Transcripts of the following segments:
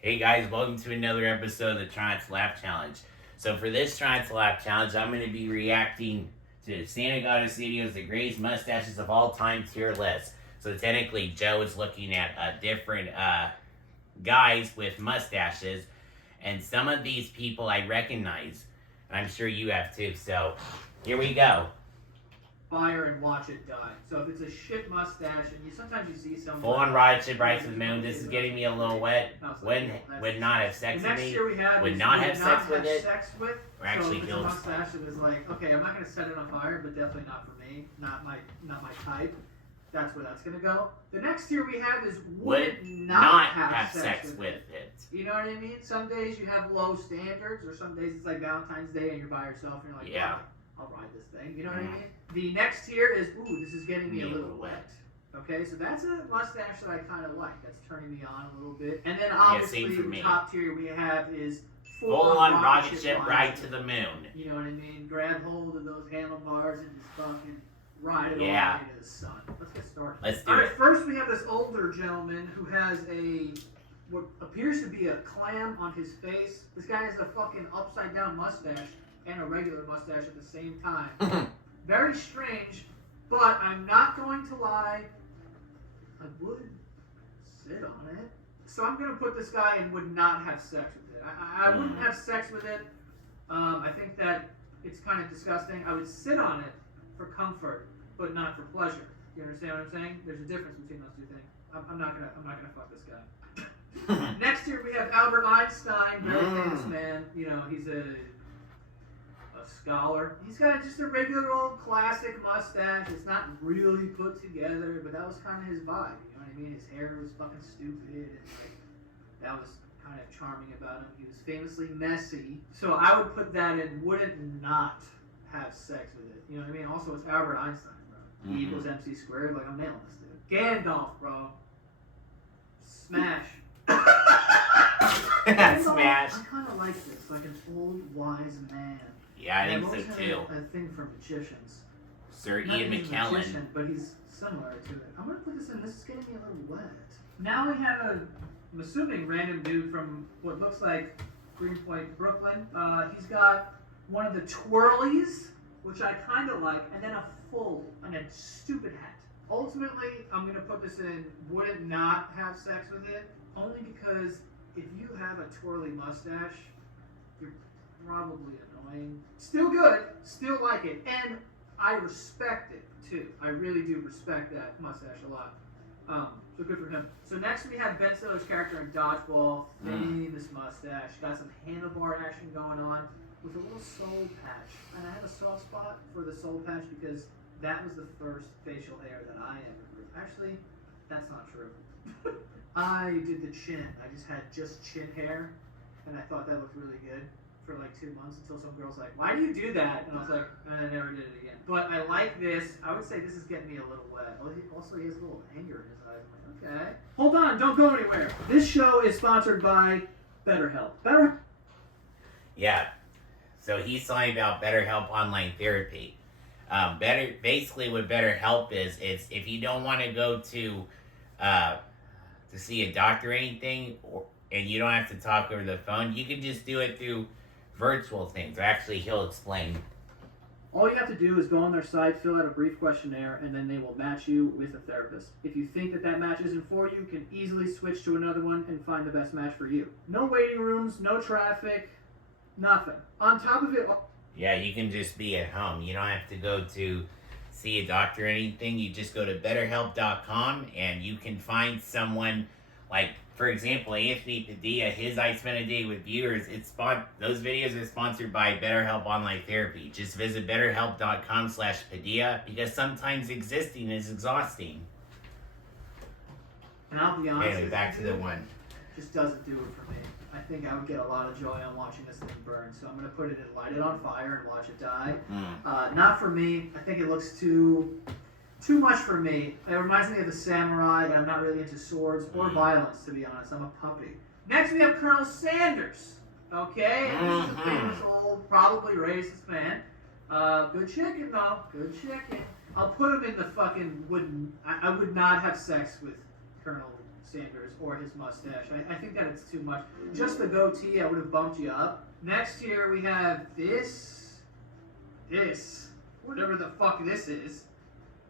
Hey guys, welcome to another episode of the Try Not to Laugh Challenge. So for this Try Not to Laugh Challenge, I'm going to be reacting to Santa Gato Studios' The Greatest Mustaches of All Time tier list. So technically, Joe is looking at different guys with mustaches, and some of these people I recognize, and I'm sure you have too. So here we go. Fire and watch it die. So if it's a shit mustache, and sometimes you see someone Full on ride shit, Bryce with Moon. This is getting me a little wet. Would not have sex the with next me. year we had Would not have sex with it. Or actually so if it's a mustache that is like, okay, I'm not gonna set it on fire, but definitely not for me. Not my type. That's where that's gonna go. The next tier we have is would not have sex with it. You know what I mean? Some days you have low standards, or some days it's like Valentine's Day and you're by yourself and you're like, yeah, I'll ride this thing. You know what I mean? The next tier is, ooh, this is getting me a little wet. Okay, so that's a mustache that I kind of like. That's turning me on a little bit. And then obviously the top tier we have is full on rocket ship ride to the moon. You know what I mean? Grab hold of those handlebars and just fucking ride it all the way to the sun. Let's get started. Let's do it. Alright, first we have this older gentleman who has what appears to be a clam on his face. This guy has a fucking upside down mustache and a regular mustache at the same time. Very strange, but I'm not going to lie, I would sit on it. So I'm going to put this guy and would not have sex with it. I wouldn't have sex with it. I think that it's kind of disgusting. I would sit on it for comfort, but not for pleasure. You understand what I'm saying? There's a difference between those two things. I'm not gonna fuck this guy. Next year we have Albert Einstein, very famous man. You know, he's a scholar. He's got just a regular old classic mustache. It's not really put together, but that was kind of his vibe. You know what I mean? His hair was fucking stupid. And that was kind of charming about him. He was famously messy. So I would put that in wouldn't not have sex with it. You know what I mean? Also, it's Albert Einstein, bro. E equals MC squared. Like, I'm nailing this dude. Gandalf, bro. Smash. Smash. I kind of like this. Like an old, wise man. Yeah, I think so too. A thing for magicians. Sir Not Ian he's a McKellen. Magician, but he's similar to it. I'm gonna put this in. This is getting me a little wet. Now we have I'm assuming, random dude from what looks like Greenpoint, Brooklyn. He's got one of the twirlies, which I kind of like, and then a stupid hat. Ultimately, I'm gonna put this in wouldn't not have sex with it, only because if you have a twirly mustache, you're probably annoying. Still good, still like it, and I respect it too. I really do respect that mustache a lot. So good for him. So next we have Ben Stiller's character in Dodgeball, famous mustache, got some handlebar action going on with a little soul patch. And I have a soft spot for the soul patch because that was the first facial hair that I ever grew. Actually, that's not true. I did the chin. I just had chin hair, and I thought that looked really good for like 2 months until some girl's like, why do you do that? And I was like, and I never did it again. But I like this. I would say this is getting me a little wet. Also, he has a little anger in his eyes. I'm like, okay. Hold on, don't go anywhere. This show is sponsored by BetterHelp. Yeah. So he's talking about BetterHelp online therapy. Basically what BetterHelp is if you don't want to go to see a doctor or anything, and you don't have to talk over the phone, you can just do it through virtual things. Actually, he'll explain. All you have to do is go on their site, fill out a brief questionnaire, and then they will match you with a therapist. If you think that match isn't for you, you can easily switch to another one and find the best match for you. No waiting rooms, no traffic, nothing. On top of it... Yeah, you can just be at home. You don't have to go to see a doctor or anything. You just go to BetterHelp.com and you can find someone like, for example, Anthony Padilla, his I Spent a Day with Viewers. Those videos are sponsored by BetterHelp Online Therapy. Just visit BetterHelp.com/Padilla because sometimes existing is exhausting. And I'll be honest. Anyway, back to the one. Just doesn't do it for me. I think I would get a lot of joy on watching this thing burn. So I'm going to put it and light it on fire and watch it die. Not for me. I think it looks too much for me. It reminds me of the samurai, and I'm not really into swords or violence, to be honest. I'm a puppy. Next we have Colonel Sanders. Okay? This is a famous old, probably racist man. Good chicken, though. Good chicken. I'll put him in the fucking I would not have sex with Colonel Sanders or his mustache. I think that it's too much. Just the goatee, I would have bumped you up. Next year we have this, whatever the fuck this is.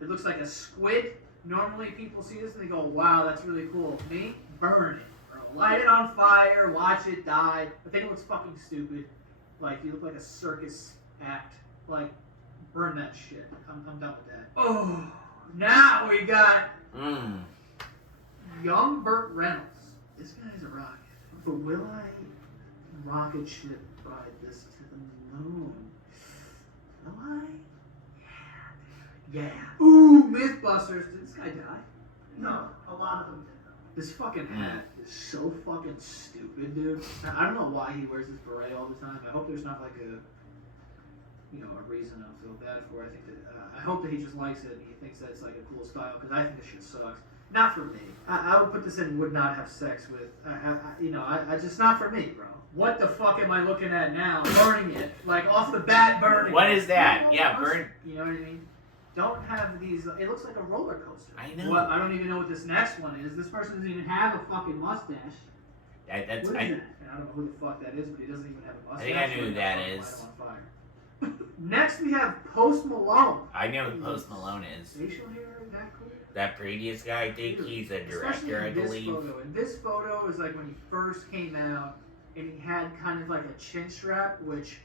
It looks like a squid. Normally people see this and they go, wow, that's really cool. Me? Burn it, bro. Light it on fire, watch it die. I think it looks fucking stupid. Like, you look like a circus act. Like, burn that shit. I'm done with that. Oh, now we got young Burt Reynolds. This guy's a rocket. But will I rocket ship ride this to the moon? Will I? Yeah. Ooh, Mythbusters. Did this guy die? No, a lot of them did. This fucking hat is so fucking stupid, dude. I don't know why he wears this beret all the time. I hope there's not like a reason I feel bad for. I think that I hope that he just likes it and he thinks that it's like a cool style because I think this shit sucks. Not for me. I would put this in would not have sex with. I just not for me, bro. What the fuck am I looking at now? Burning it, like off the bat, burning. What it. is that? Yeah, burn. You know what I mean? Don't have these. It looks like a roller coaster. I know. I don't even know what this next one is. This person doesn't even have a fucking mustache. That's What is that? And I don't know who the fuck that is, but he doesn't even have a I mustache. think I know who that Light him is. on fire. Next we have Post Malone. I know who Post Malone is. Facial hair, that cool? That previous guy, I think he's a Especially director, I in this believe. photo. And this photo is like when he first came out, and he had kind of like a chin strap, which,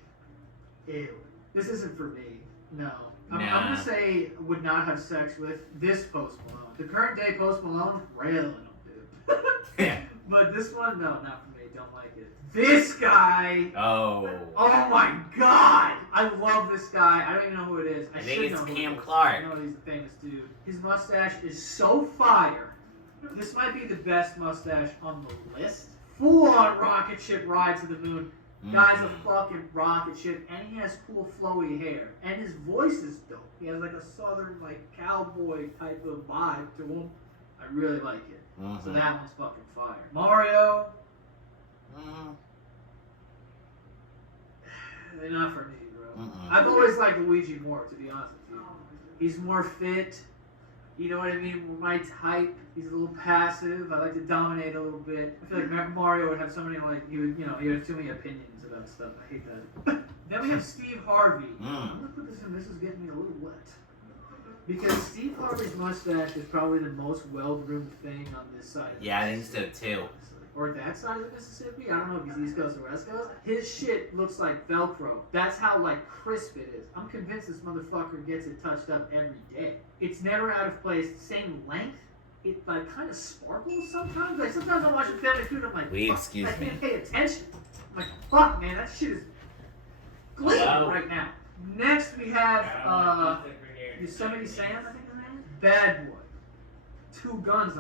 ew. This isn't for me. No. I'm gonna say would not have sex with this Post Malone. The current day Post Malone, railing him, dude. Yeah. But this one, no, not for me. Don't like it. This guy. Oh. Oh my god! I love this guy. I don't even know who it is. I think should it's know who Cam it is. Clark. I know he's a famous dude. His mustache is so fire. This might be the best mustache on the list. Full on rocket ship ride to the moon. Guy's a fucking rocket ship, and he has cool flowy hair, and his voice is dope. He has like a southern like cowboy type of vibe to him. I really like it. So that one's fucking fire. Mario. They're not for me, bro. I've always liked Luigi more, to be honest with you. He's more fit. You know what I mean? My type. He's a little passive. I like to dominate a little bit. I feel like Mario would have so many like he would have too many opinions about stuff. I hate that. Then we have Steve Harvey. I'm gonna put this in. This is getting me a little wet. Because Steve Harvey's mustache is probably the most well-groomed thing on this side. Yeah, I think so too. Or that side of the Mississippi. I don't know if he's East Coast or West Coast. His shit looks like Velcro. That's how like crisp it is. I'm convinced this motherfucker gets it touched up every day. It's never out of place. Same length. It like kind of sparkles sometimes. Like sometimes I'm watching Family Feud. I'm like, Wait, fuck, excuse I can't me. pay attention. I'm like, fuck, man, that shit is glistening Hello? right now. Next we have Yosemite Sam, I think his name is. Bad Boy. 2 guns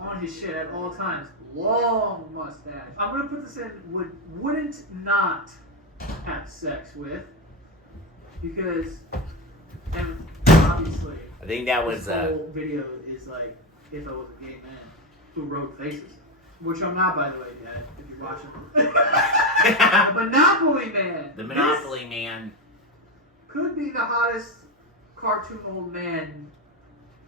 on his shit at all times. Long mustache. I'm gonna put this in wouldn't not have sex with because and obviously I think that was this whole video is like if I was a gay man who wrote faces. Which I'm not, by the way, Dad, if you're watching. Monopoly Man! the Monopoly Man. Could be the hottest cartoon old man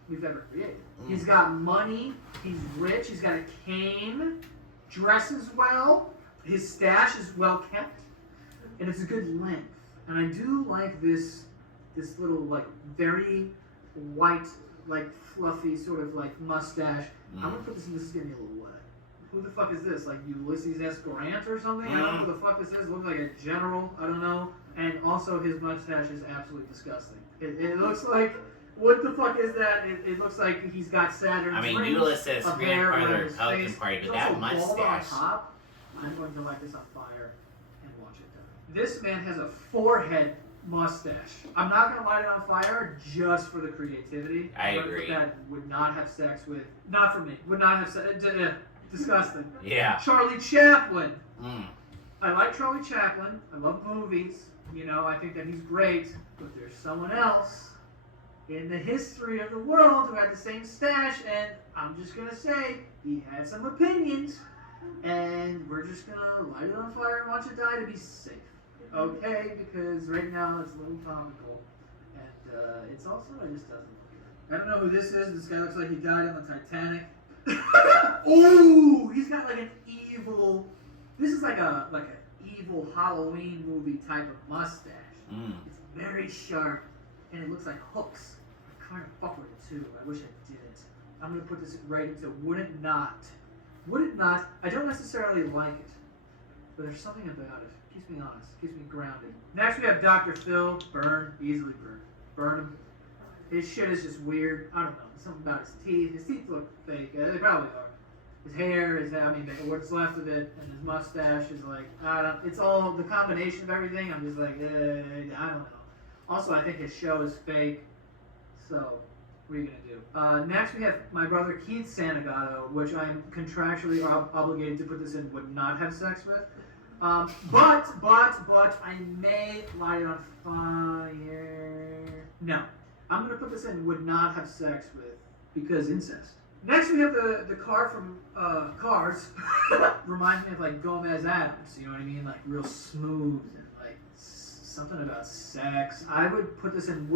we've ever created. He's got money, he's rich, he's got a cane, dresses well, his stash is well kept, and it's a good length. And I do like this little like very white, like fluffy sort of like mustache. I'm gonna put this in. This is getting me a little wet. Who the fuck is this? Like Ulysses S. Grant or something? I don't know who the fuck this is. Looks like a general. I don't know. And also his mustache is absolutely disgusting. It looks like, what the fuck is that? It looks like he's got Saturn's I mean, rings, Ulysses a Grant bear part of around the his Republican face. Party, but He's that also bald on mustache. top. I'm going to light this on fire and watch it die. This man has a forehead mustache. I'm not going to light it on fire just for the creativity. I But agree. That would not have sex with. Not for me. Would not have sex. Disgusting. Yeah. Charlie Chaplin. Mm. I like Charlie Chaplin. I love movies. You know, I think that he's great. But there's someone else in the history of the world who had the same stash, and I'm just gonna say he had some opinions, and we're just gonna light it on fire and watch it die to be safe. Okay, because right now it's a little topical, and it's also it just doesn't look good. I don't know who this is. This guy looks like he died on the Titanic. is like a evil Halloween movie type of mustache. Mm. It's very sharp, and it looks like hooks. I kind of fuck with it too. I wish I didn't. I'm gonna put this right into would it not? Would it not? I don't necessarily like it, but there's something about it. Keeps me honest. Keeps me grounded. Next we have Dr. Phil. Burn. Easily burn. Burn him. His shit is just weird. I don't know. Something about his teeth. His teeth look fake. They probably are. His hair is, what's left of it, and his mustache is like, I don't. It's all the combination of everything. I'm just like, I don't know. Also, I think his show is fake. So, what are you gonna do? Next, we have my brother Keith Santagato, which I am contractually obligated to put this in. Would not have sex with. But I may light it on fire. No, I'm gonna put this in. Would not have sex with because incest. Next, we have the car from Cars. Reminds me of like Gomez Adams. You know what I mean? Like real smooth and like something about sex. I would put this in. I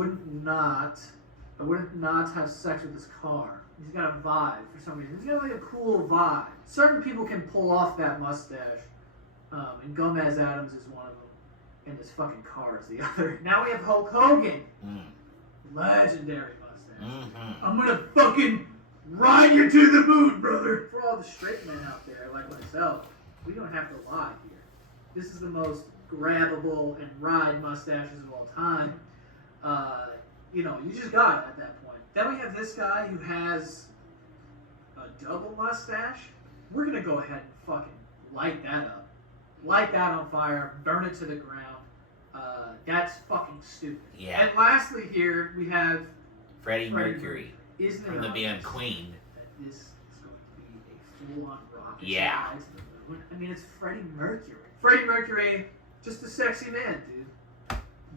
wouldn't not have sex with this car. He's got a vibe for some reason. He's got like a cool vibe. Certain people can pull off that mustache. And Gomez Adams is one of them. And this fucking car is the other. Now we have Hulk Hogan. Legendary mustache. Mm-hmm. I'm gonna fucking ride you to the moon, brother. For all the straight men out there like myself, we don't have to lie here. This is the most grabbable and ride mustaches of all time. You just got it at that point. Then we have this guy who has a double mustache. We're gonna go ahead and fucking light that up. Light that on fire, burn it to the ground. That's fucking stupid. Yeah. And lastly here, we have Freddie Mercury Isn't from it the band obvious Queen. that this is going to be a full-on rocket? Yeah. ride to the moon? I mean, it's Freddie Mercury. Freddie Mercury, just a sexy man, dude.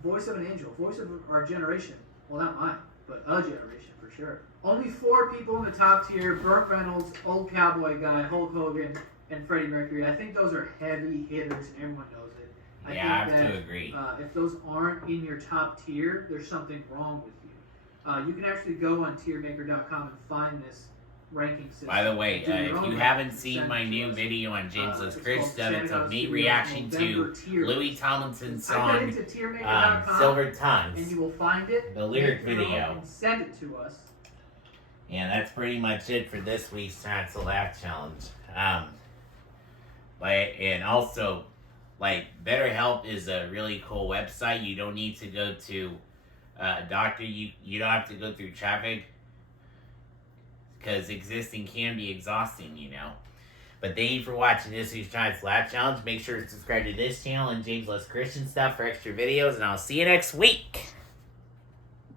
Voice of an angel. Voice of our generation. Well, not mine, but a generation for sure. Only 4 people in the top tier: Burt Reynolds, Old Cowboy Guy, Hulk Hogan, and Freddie Mercury. I think those are heavy hitters, and everyone knows it. I have to agree. If those aren't in your top tier, there's something wrong with you. You can actually go on tiermaker.com and find this ranking system. By the way, Do your if own you ranking haven't and seen send my it to new us. video on James It's Chris called stuff, it's Santa of me Claus reaction November to tier Louis list. Tomlinson's Type song that into tiermaker.com, Silver and Tongues, you will find it. the lyric make your own, video. and send it to us. And that's pretty much it for this week's Time to Laugh challenge. And also, BetterHelp is a really cool website. You don't need to go to a doctor. You don't have to go through traffic because existing can be exhausting, But thank you for watching this week's Time to Laugh challenge. Make sure to subscribe to this channel and James Less Christian stuff for extra videos, and I'll see you next week.